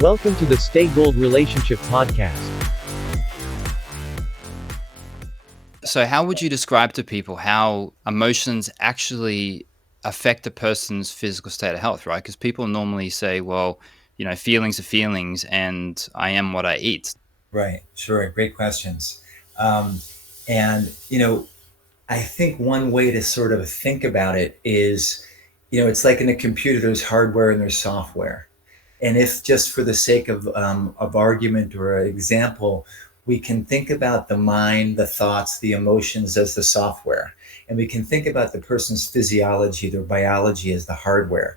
Welcome to the Stay Gold Relationship Podcast. So, how would you describe to people how emotions actually affect a person's physical state of health, right? Because people normally say, well, feelings are feelings and I am what I eat. Right, sure. Great questions. Um, and I think one way to sort of think about it is, it's like in a computer, there's hardware and there's software. And if just for the sake of argument or example, we can think about the mind, the thoughts, the emotions as the software, and we can think about the person's physiology, their biology as the hardware.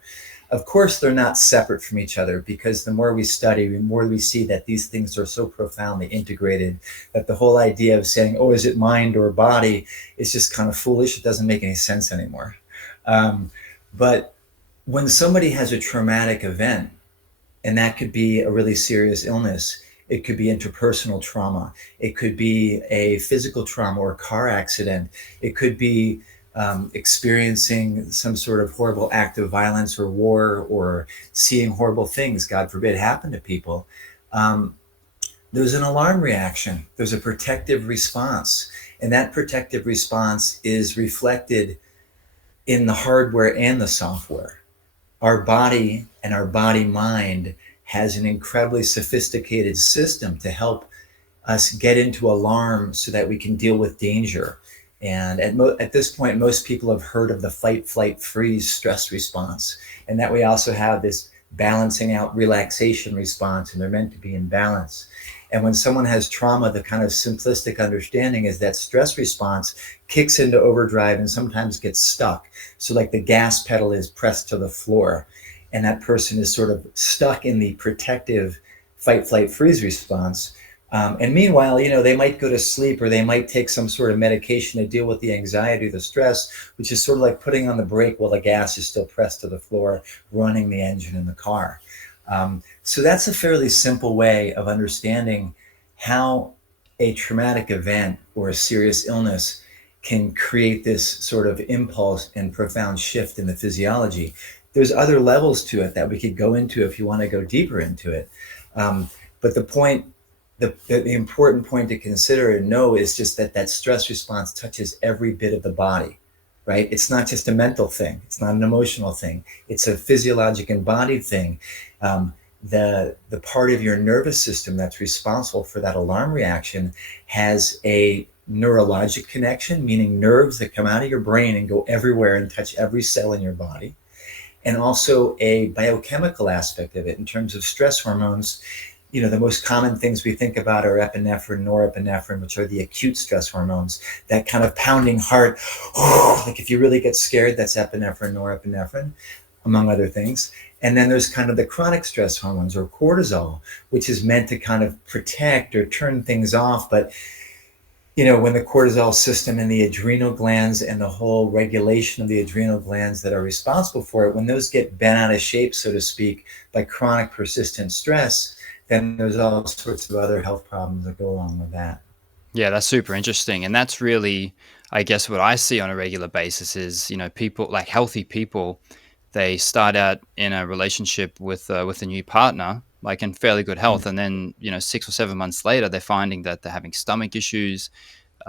Of course, they're not separate from each other because the more we study, the more we see that these things are so profoundly integrated that the whole idea of saying, oh, is it mind or body, is just kind of foolish. It doesn't make any sense anymore. But when somebody has a traumatic event, and that could be a really serious illness. It could be interpersonal trauma. It could be a physical trauma or a car accident. It could be experiencing some sort of horrible act of violence or war or seeing horrible things, God forbid, happen to people. There's an alarm reaction. There's a protective response. And that protective response is reflected in the hardware and the software. Our body and our body mind has an incredibly sophisticated system to help us get into alarm so that we can deal with danger. And at this point, most people have heard of the fight, flight, freeze stress response, and that we also have this balancing out relaxation response, and they're meant to be in balance. And when someone has trauma, the kind of simplistic understanding is that stress response kicks into overdrive and sometimes gets stuck. So like the gas pedal is pressed to the floor and that person is sort of stuck in the protective fight, flight, freeze response. And meanwhile, they might go to sleep or they might take some sort of medication to deal with the anxiety, the stress, which is sort of like putting on the brake while the gas is still pressed to the floor, running the engine in the car. So that's a fairly simple way of understanding how a traumatic event or a serious illness can create this sort of impulse and profound shift in the physiology. There's other levels to it that we could go into if you want to go deeper into it. But the important point to consider and know is just that stress response touches every bit of the body, right? It's not just a mental thing. It's not an emotional thing. It's a physiologic embodied thing. The part of your nervous system that's responsible for that alarm reaction has a neurologic connection, meaning nerves that come out of your brain and go everywhere and touch every cell in your body, and also a biochemical aspect of it in terms of stress hormones. The most common things we think about are epinephrine, norepinephrine, which are the acute stress hormones, that kind of pounding heart. Like if you really get scared, that's epinephrine, norepinephrine, among other things. And then there's kind of the chronic stress hormones or cortisol, which is meant to kind of protect or turn things off. But when the cortisol system and the adrenal glands and the whole regulation of the adrenal glands that are responsible for it, when those get bent out of shape, so to speak, by chronic persistent stress, then there's all sorts of other health problems that go along with that. Yeah, that's super interesting. And that's really, I guess, what I see on a regular basis is, people like healthy people, they start out in a relationship with a new partner, like in fairly good health. And then, 6 or 7 months later, they're finding that they're having stomach issues,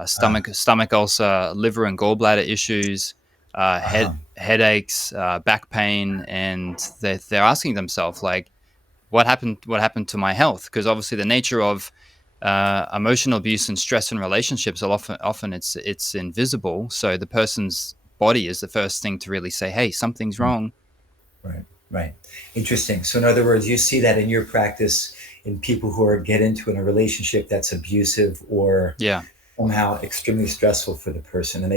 stomach ulcer, liver and gallbladder issues, headaches, back pain. And they're asking themselves, like, what happened to my health? Because obviously the nature of emotional abuse and stress in relationships are often it's invisible. So the person's body is the first thing to really say, hey, something's wrong. Right. Interesting. So in other words, you see that in your practice in people who get into in a relationship that's abusive or Yeah, somehow extremely stressful for the person, and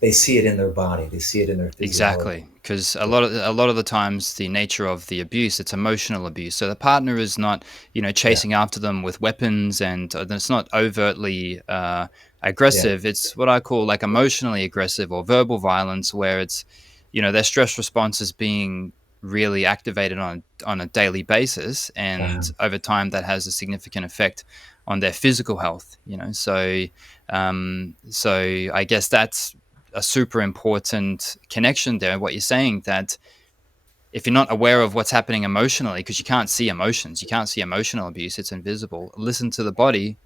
they see it in their body, they see it in their physiology. exactly. Because a lot of the times the nature of the abuse, it's emotional abuse. So the partner is not, Yeah, chasing after them with weapons, and it's not overtly yeah, aggressive. It's what I call like emotionally aggressive or verbal violence, where it's, their stress response is being really activated on a daily basis, and over time that has a significant effect on their physical health. So I guess that's a super important connection there. What you're saying, that if you're not aware of what's happening emotionally, because you can't see emotions, you can't see emotional abuse, it's invisible. Listen to the body,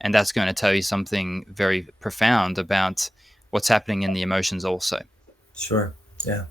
and that's going to tell you something very profound about what's happening in the emotions also. Sure. Yeah.